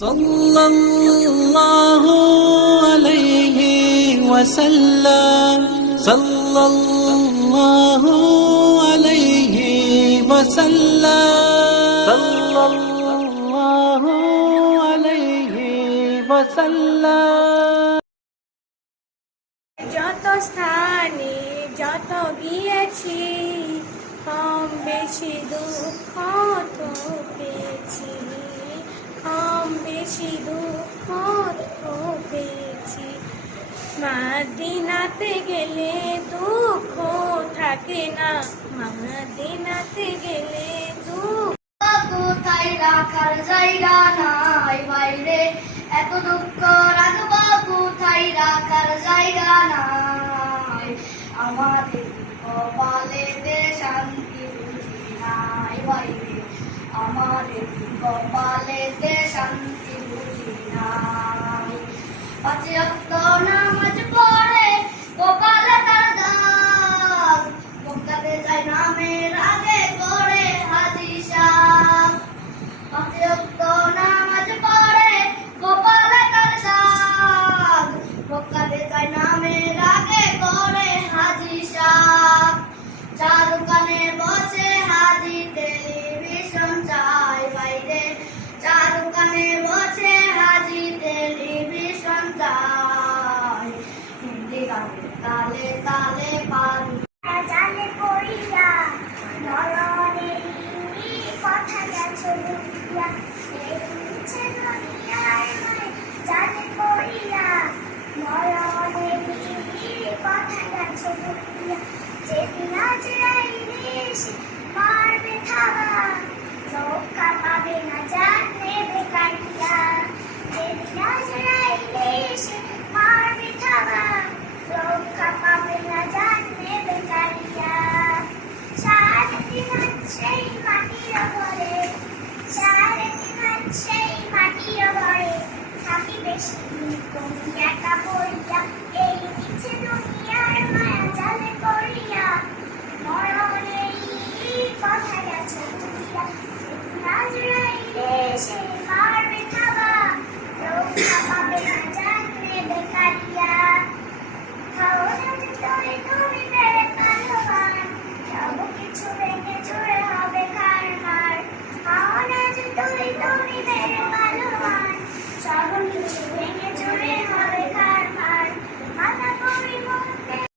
সাল্লাল্লাহু আলাইহি ওয়াসাল্লাম সাল্লাল্লাহু আলাইহি ওয়াসাল্লাম সাল্লাল্লাহু আলাইহি ওয়াসাল্লাম। যত স্থানে যত গিয়েছি, কম বেশি দুঃখ তো পেয়েছি, কম বেশি দুঃখ তো পেয়েছি। মদিনাতে গেলে দুঃখ থাকে না, মদিনাতে গেলে দুঃখ কোথায় রাখার জায়গা নাই বাইরে, এত দুঃখ রাখবো কোথায় রাখার জায়গা নাই। আমাদের কপালেতে শান্তি বুঝি নাই বাইরে, আমাদের কপালেতে শান্তি বুঝি নাই। পাঁচ ওয়াক্ত নামাজ পড়ে কপালে তার দাগ, মক্কাতে যায় নামের আগে করে হাজি সাহেব। পাঁচ ওয়াক্ত নামাজ পড়ে কপালে তার দাগ, মক্কাতে যায় নামের আগে করে হাজি সাহেব। চা দোকানে বসে হাজি টেলিভিশন চাই বাইরে, চা দোকানে বসে হাজি টেলিভিশন চাই। হিন্দি গানে তালে তালে পা